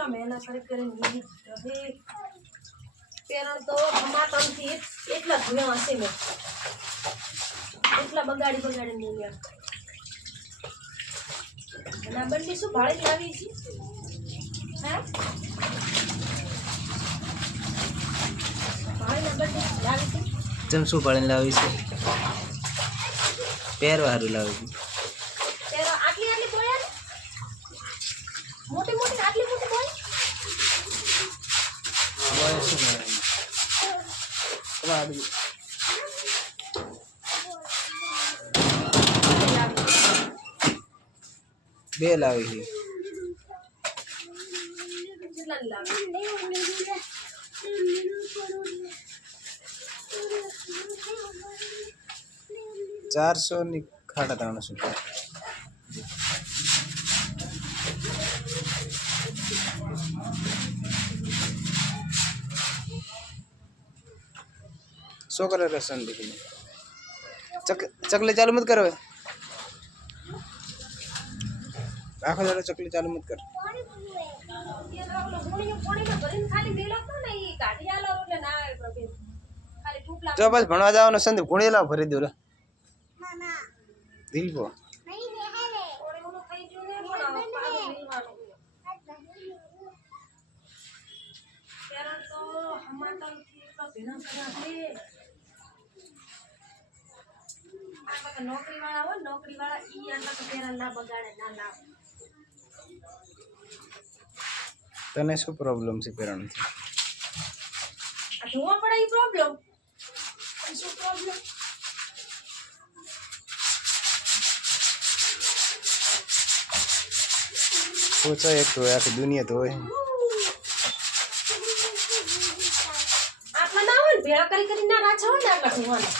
કેટલો મહેનત કરી કરીને પેરણ તો ટમાટરથી એટલા ધોયા હશે મેં એટલા બગાડી બગાડીને લીધા અને શું ભાડે લાવી છે હા ચમ શું છે પહેરવા સારું લાવી છે બે લાવી છે ચારસો ની ખાડા ત્રણસો શું કરે રસન દીકરી ચક ચકલી ચાલુ મત કરો હવે. આખો દાડો ચકલી ચાલુ મત કર જો બસ ભણવા જવાનો સંદીપ ગુણી લાવ ભરી દઉં રે દીપો નોકરી વાળા હોય નોકરી વાળા ઈ અંદર તો પહેરા ના બગાડે ના ના તને શું પ્રોબ્લેમ છે પહેરણ થી ધોવા પડે ઈ પ્રોબ્લેમ શું પ્રોબ્લેમ એક તો આખી દુનિયા તો હોય આટલા ના કરી ના રાછા હોય ને આટલા ધોવાના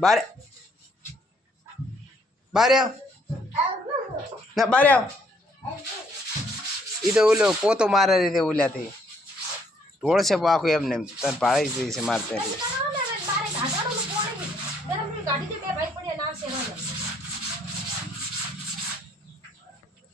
બારે બારે ના બારે આવ એ તો ઓલો પોતો મારે રીતે ઓલા ઢોળ છે પાકું એમને તને પાડી દીધી છે મારતા